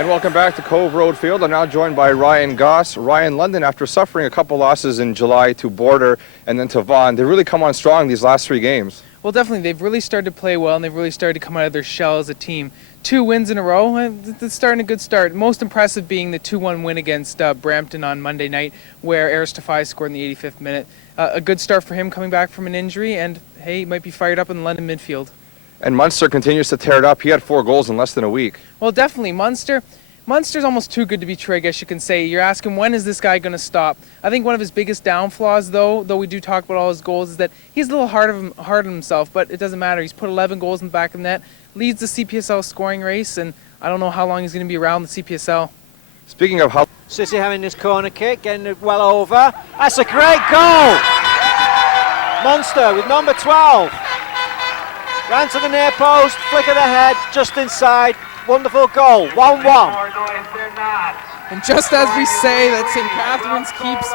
And welcome back to Cove Road Field. I'm now joined by Ryan Goss. Ryan, London, after suffering a couple losses in July to Border and then to Vaughan, they really come on strong these last 3 games. Well, definitely. They've really started to play well, and they've really started to come out of their shell as a team. 2 wins in a row, and it's starting a good start. Most impressive being the 2-1 win against Brampton on Monday night, where Aristafai scored in the 85th minute. A good start for him coming back from an injury, and hey, he might be fired up in the London midfield. And Munster continues to tear it up. He had 4 goals in less than a week. Well, definitely. Munster's almost too good to be true, I guess you can say. You're asking, when is this guy going to stop? I think one of his biggest downflaws, though we do talk about all his goals, is that he's a little hard on himself, but it doesn't matter. He's put 11 goals in the back of the net, leads the CPSL scoring race, and I don't know how long he's going to be around the CPSL. Speaking of how... City having this corner kick, getting it well over. That's a great goal! Munster with number 12. Ran to the near post, flick of the head, just inside. Wonderful goal, 1-1. And just as we say that St. Catherine's keeps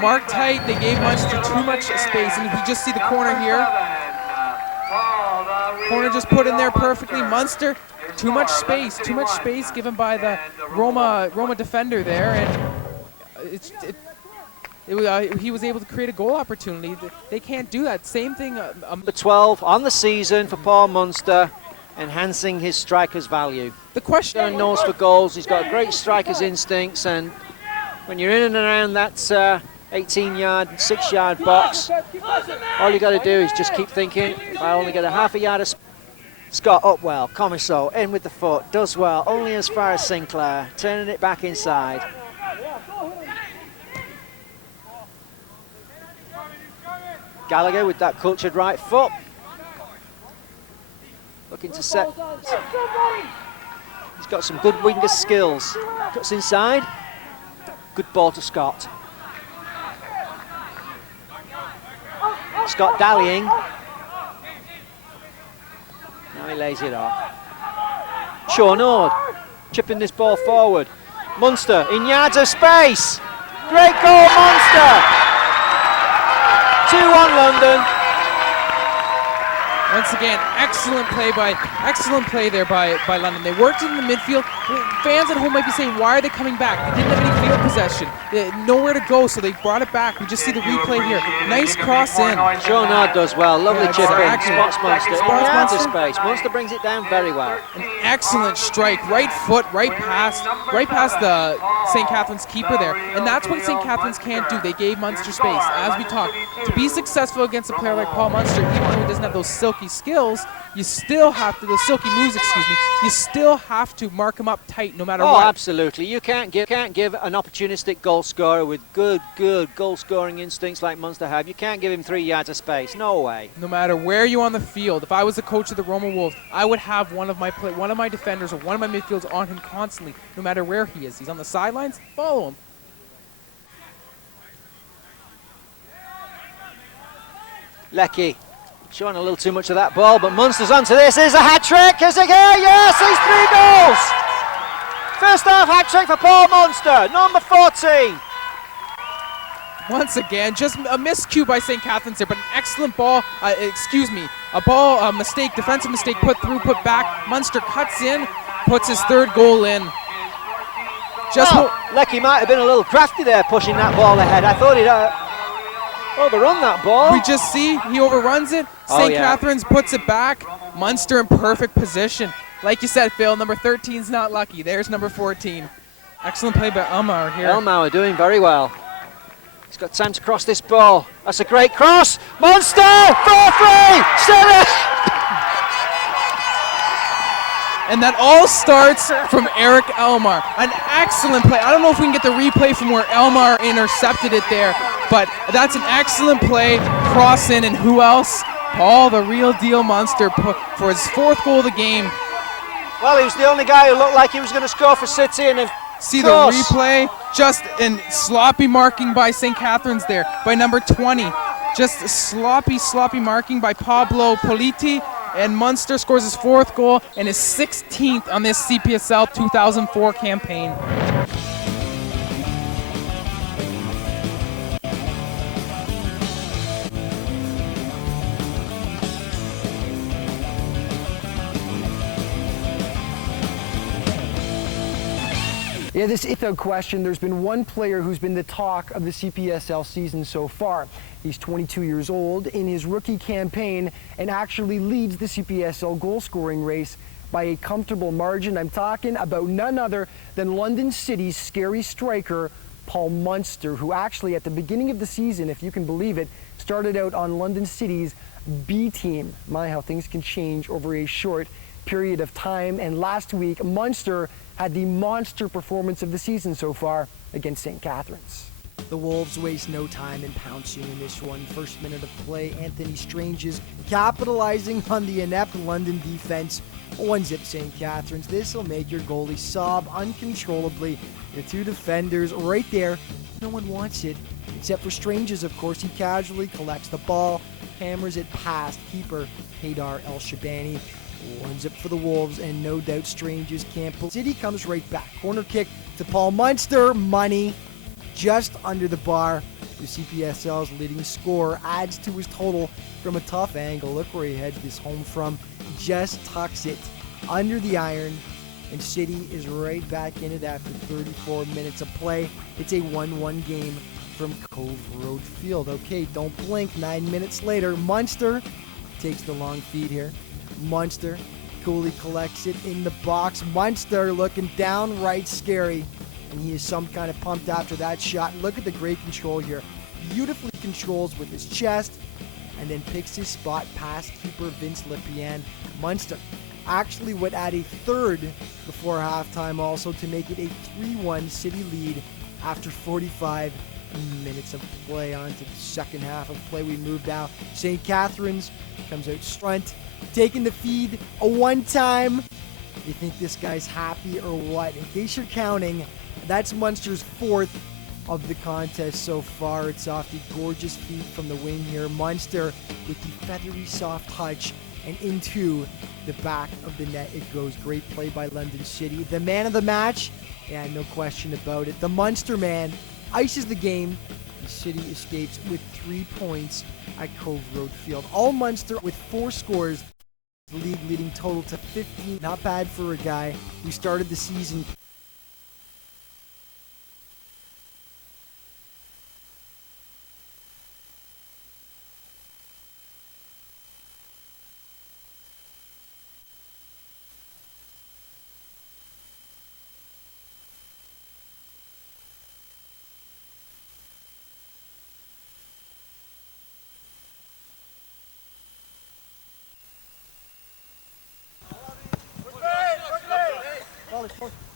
marked tight, they gave Munster too much space. And if you just see the corner here, corner just put in there perfectly. Munster, too much space given by the Roma defender there. And he was able to create a goal opportunity. They can't do that. Same thing. Number 12 on the season for Paul Munster, enhancing his striker's value. The question... Knows for goals. He's got great striker's instincts, and when you're in and around that 18-yard, 6-yard box, all you got to do is just keep thinking, if I only get a half a yard of... Scott up well, Comiso in with the foot, does well, only as far as Sinclair, turning it back inside. Gallagher with that cultured right foot. Looking to set. He's got some good winger skills. Cuts inside. Good ball to Scott. Scott dallying. Now he lays it off. Sean Ord chipping this ball forward. Munster in yards of space. Great goal, Munster. 2-1 London. Once again, excellent play there by London. They worked in the midfield. Fans at home might be saying, why are they coming back? They didn't have any field possession. Nowhere to go, so they brought it back. We just see the replay here. Nice cross in. Sean Ord does well. Lovely chip exactly. in. Spots Munster. Spots Into Munster. space. Munster brings it down very well. An excellent strike. Right foot, right past the St. Catherine's keeper there. And that's what St. Catherine's can't do. They gave Munster space. As we talked, to be successful against a player like Paul Munster, even though he doesn't have those silky skills, you still have to, those silky moves, you still have to mark him up tight no matter what. Oh, absolutely. You can't give an opportunistic goal scorer with good goal scoring instincts like Munster have. You can't give him 3 yards of space. No way. No matter where you on the field, if I was the coach of the Roma Wolves, I would have one of my defenders or one of my midfielders on him constantly, no matter where he is. He's on the sidelines, follow him. Leckie showing a little too much of that ball, but Munster's onto this. Is a hat-trick. Is it here? Yes, he's 3 goals. First half hat-trick for Paul Munster, number 14. Once again, just a miscue by St. Catherine's there, but an excellent ball, defensive mistake, put back. Munster cuts in, puts his 3rd goal in. Leckie might have been a little crafty there, pushing that ball ahead. I thought he'd overrun that ball. We just see he overruns it. St. Catherine's puts it back. Munster in perfect position. Like you said, Phil, number 13's not lucky. There's number 14. Excellent play by Elmauer here. Elmauer doing very well. He's got time to cross this ball. That's a great cross. Munster, 4-3, set it. And that all starts from Eric Elmauer. An excellent play. I don't know if we can get the replay from where Elmauer intercepted it there, but that's an excellent play. Cross in, and who else? Paul, the real deal Munster, for his 4th goal of the game. Well, he was the only guy who looked like he was going to score for City, and see the replay, just in sloppy marking by St. Catherine's there, by number 20. Just sloppy marking by Pablo Politi. And Munster scores his 4th goal and his 16th on this CPSL 2004 campaign. Yeah, this without question, there's been one player who's been the talk of the CPSL season so far. He's 22 years old in his rookie campaign and actually leads the CPSL goal scoring race by a comfortable margin. I'm talking about none other than London City's scary striker, Paul Munster, who actually at the beginning of the season, if you can believe it, started out on London City's B team. My, how things can change over a short period of time. And last week, Munster had the monster performance of the season so far against St. Catharines. The Wolves waste no time in pouncing in this one. First minute of play, Anthony Stranges capitalizing on the inept London defense. 1-zip St. Catharines. This will make your goalie sob uncontrollably. The two defenders right there. No one wants it, except for Stranges, of course. He casually collects the ball, hammers it past keeper Haydar El-Shabani. 1-zip for the Wolves, and no doubt Stranges can't pull. City comes right back. Corner kick to Paul Munster. Money just under the bar. The CPSL's leading scorer adds to his total from a tough angle. Look where he heads this home from. Just tucks it under the iron, and City is right back in it after 34 minutes of play. It's a 1-1 game from Cove Road Field. Okay, don't blink. 9 minutes later, Munster takes the long feed here. Munster coolly collects it in the box. Munster looking downright scary, and he is some kind of pumped after that shot. Look at the great control here. Beautifully controls with his chest, and then picks his spot past keeper Vince Lippian. Munster actually would add a third before halftime also to make it a 3-1 City lead after 45 minutes of play. On to the second half of play. We move now. St. Catharines comes out front, taking the feed a one-time. You think this guy's happy or what? In case you're counting, that's Munster's fourth of the contest so far. It's off the gorgeous feed from the wing here. Munster with the feathery soft touch and into the back of the net it goes. Great play by London City. The man of the match, yeah, no question about it. The Munster man ices the game. The City escapes with 3 points at Cove Road Field. All Munster with 4 scores. The league leading total to 15. Not bad for a guy who started the season Well, it's